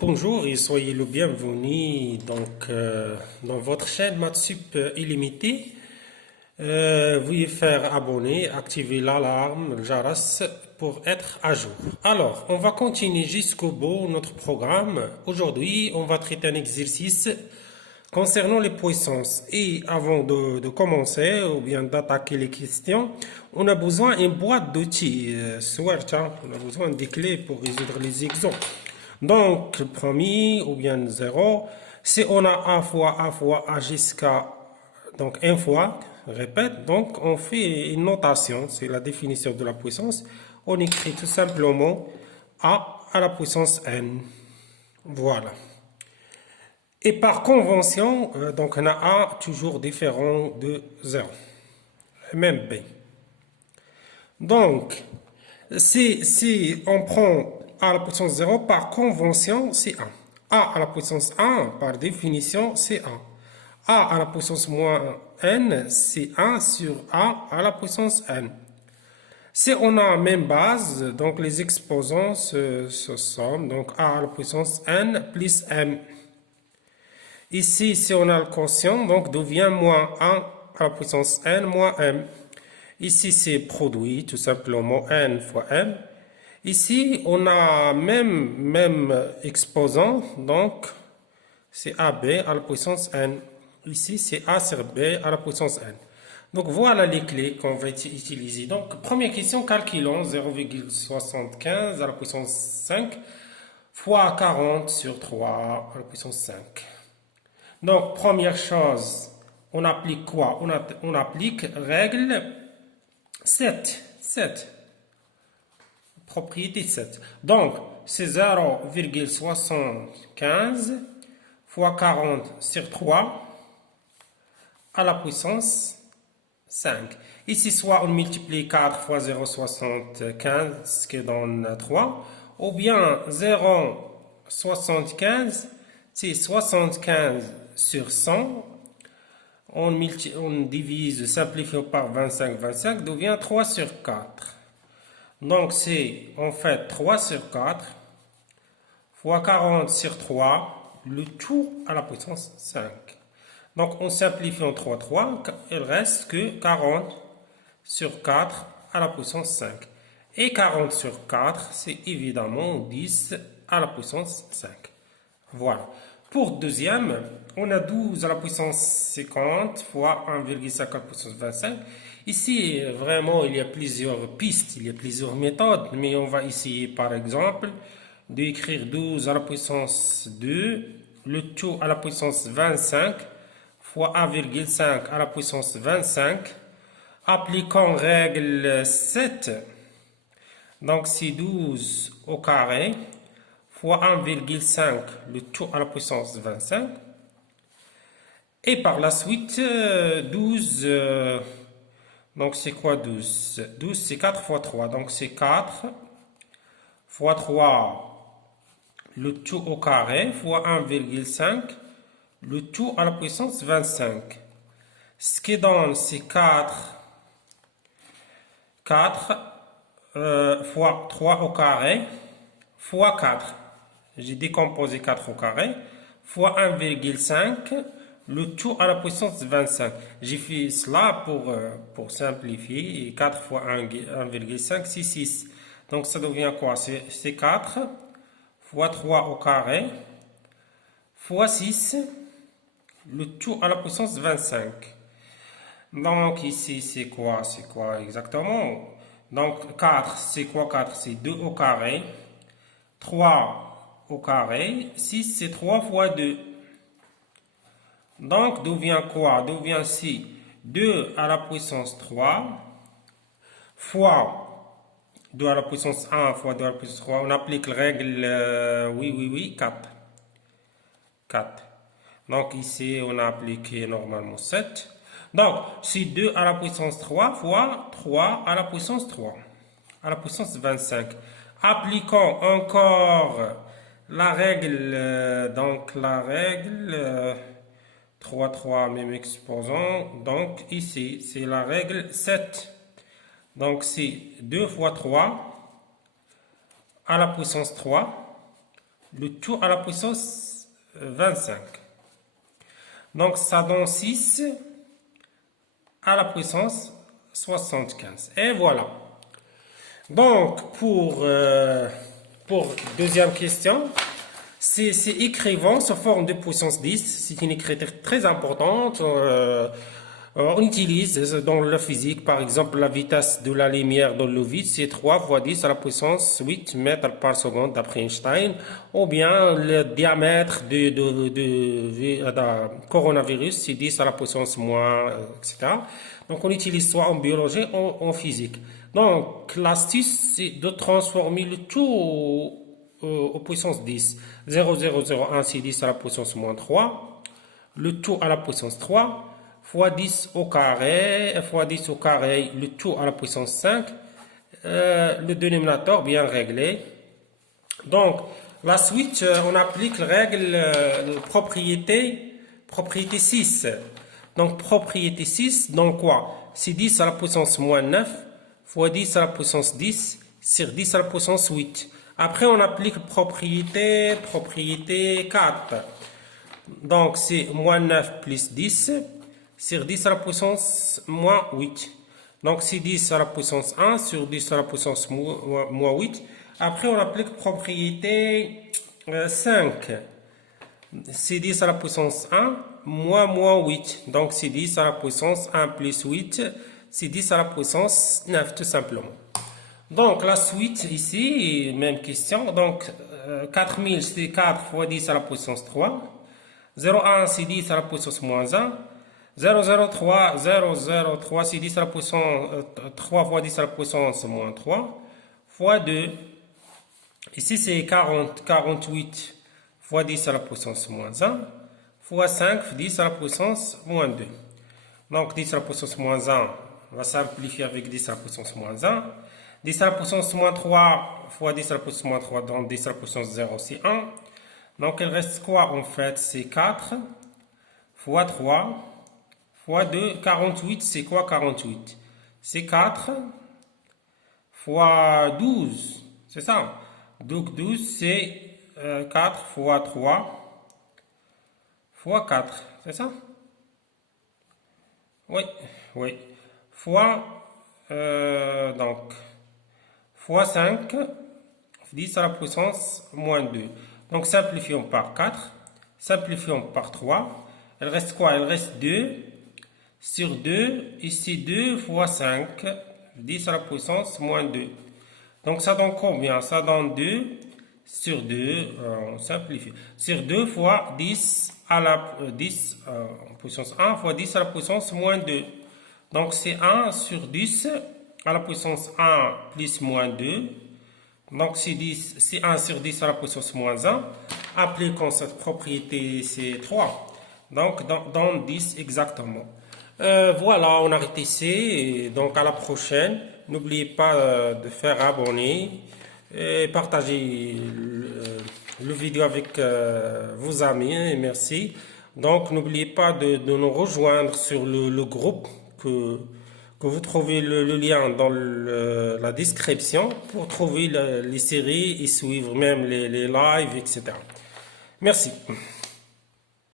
Bonjour et soyez le bienvenu dans votre chaîne Mathsup illimité. Veuillez faire abonner, activer l'alarme, le Jaras pour être à jour. Alors, on va continuer jusqu'au bout notre programme. Aujourd'hui, on va traiter un exercice concernant les puissances. Et avant de commencer ou bien d'attaquer les questions, on a besoin d'une boîte d'outils. Soit, on a besoin des clés pour résoudre les exemples. Donc, le premier ou bien 0, si on a A fois A jusqu'à, donc 1 fois, répète, donc on fait une notation, c'est la définition de la puissance. On écrit tout simplement A à la puissance N. Voilà. Et par convention, donc on a A toujours différent de 0. Même B. Donc, si on prend A à la puissance 0, par convention, c'est 1. A à la puissance 1, par définition, c'est 1. A à la puissance moins n, c'est 1 sur A à la puissance n. Si on a la même base, donc les exposants se somment, donc A à la puissance n plus m. Ici, si on a le quotient, donc devient moins 1 à la puissance n moins m. Ici, c'est produit, tout simplement, n fois m. Ici, on a même exposant, donc c'est AB à la puissance n. Ici, c'est A sur B à la puissance n. Donc, voilà les clés qu'on va utiliser. Donc, première question, calculons 0,75 à la puissance 5 fois 40 sur 3 à la puissance 5. Donc, première chose, on applique quoi? On applique règle 7. Propriété 7. Donc, c'est 0,75 fois 40 sur 3 à la puissance 5. Ici, soit on multiplie 4 fois 0,75, ce qui donne 3, ou bien 0,75, c'est 75 sur 100. On divise, simplifie par 25 devient 3 sur 4. Donc, c'est en fait 3 sur 4 fois 40 sur 3, le tout à la puissance 5. Donc, on simplifie en 3, il reste que 40 sur 4 à la puissance 5. Et 40 sur 4, c'est évidemment 10 à la puissance 5. Voilà. Pour deuxième, on a 12 à la puissance 50 fois 1,5 à la puissance 25. Ici, vraiment, il y a plusieurs pistes, il y a plusieurs méthodes, mais on va essayer, par exemple, d'écrire 12 à la puissance 2, le tout à la puissance 25, fois 1,5 à la puissance 25, appliquant règle 7, donc c'est 12 au carré, fois 1,5, le tout à la puissance 25. Et par la suite, 12, donc c'est quoi 12? 12 c'est 4 fois 3, donc c'est 4 fois 3, le tout au carré, fois 1,5, le tout à la puissance 25. Ce qui donne, c'est 4 fois 3 au carré, fois 4. J'ai décomposé 4 au carré, fois 1,5, le tout à la puissance 25. J'ai fait cela pour simplifier. 4 fois 1,5, c'est 6. Donc ça devient quoi? C'est 4 fois 3 au carré, fois 6, le tout à la puissance 25. Donc ici, c'est quoi? C'est quoi exactement? Donc 4, c'est quoi 4? C'est 2 au carré. 3 au carré. 6, c'est 3 fois 2. Donc, d'où vient quoi? D'où vient ici 2 à la puissance 3 fois 2 à la puissance 1 fois 2 à la puissance 3. On applique la règle, oui, 4. 4. Donc, ici, on a appliqué normalement 7. Donc, c'est 2 à la puissance 3 fois 3 à la puissance 3, à la puissance 25. Appliquons encore la règle, donc la règle 3, même exposant. Donc, ici, c'est la règle 7. Donc, c'est 2 fois 3 à la puissance 3, le tout à la puissance 25. Donc, ça donne 6 à la puissance 75. Et voilà. Donc, pour deuxième question, c'est écrivant sous forme de puissance 10. C'est une écriture très importante. On utilise dans la physique, par exemple, la vitesse de la lumière dans le vide, c'est 3 fois 10 à la puissance 8 mètres par seconde d'après Einstein, ou bien le diamètre de coronavirus, c'est 10 à la puissance moins, etc. Donc, on utilise soit en biologie ou en physique. Donc, l'astuce, c'est de transformer le tout aux puissance 10. 0,001, c'est 10 à la puissance moins 3. Le tout à la puissance 3. Fois 10 au carré, fois 10 au carré, le tout à la puissance 5. Le dénominateur bien réglé. Donc, la suite, on applique la règle propriété 6. Donc, propriété 6, donc quoi? C'est 10 à la puissance moins 9 fois 10 à la puissance 10 sur 10 à la puissance 8. Après, on applique propriété 4. Donc, c'est moins 9 plus 10 sur 10 à la puissance moins 8. Donc, c'est 10 à la puissance 1 sur 10 à la puissance moins 8. Après, on applique propriété 5. C'est 10 à la puissance 1 moins 8. Donc, c'est 10 à la puissance 1 plus 8. C'est 10 à la puissance 9, tout simplement. Donc, la suite ici, même question. Donc, 4000, c'est 4 fois 10 à la puissance 3. 0,1, c'est 10 à la puissance moins 1. 0,03, c'est 10 à la puissance 3 fois 10 à la puissance moins 3. Fois 2. Ici, c'est 48 fois 10 à la puissance moins 1. Fois 5, 10 à la puissance moins 2. Donc, 10 à la puissance moins 1, on va simplifier avec 10 à la puissance moins 1. 10 à la puissance moins 3 fois 10 à la puissance moins 3, donc 10 à la puissance 0, c'est 1. Donc, il reste quoi en fait? C'est 4 fois 3 fois 2. 48, c'est quoi 48? C'est 4 fois 12, c'est ça. Donc, 12, c'est 4 fois 3 fois 4, c'est ça? Oui. Fois, donc, fois 5, 10 à la puissance moins 2. Donc, simplifions par 4, simplifions par 3. Il reste quoi? Il reste 2 sur 2, ici 2 fois 5, 10 à la puissance moins 2. Donc, ça donne combien? Ça donne 2 sur 2, on simplifie, sur 2 fois 10 à la 10 en puissance 1 fois 10 à la puissance moins 2. Donc, c'est 1 sur 10 à la puissance 1 plus moins 2. Donc, c'est 1 sur 10 à la puissance moins 1. Appliquons cette propriété, c'est 3. Donc, dans 10 exactement. Voilà, on arrête ici. Et donc, à la prochaine. N'oubliez pas de faire abonner et partager le vidéo avec vos amis. Et merci. Donc, n'oubliez pas de nous rejoindre sur le groupe que vous trouvez le lien dans la description pour trouver les séries et suivre même les lives, etc. Merci.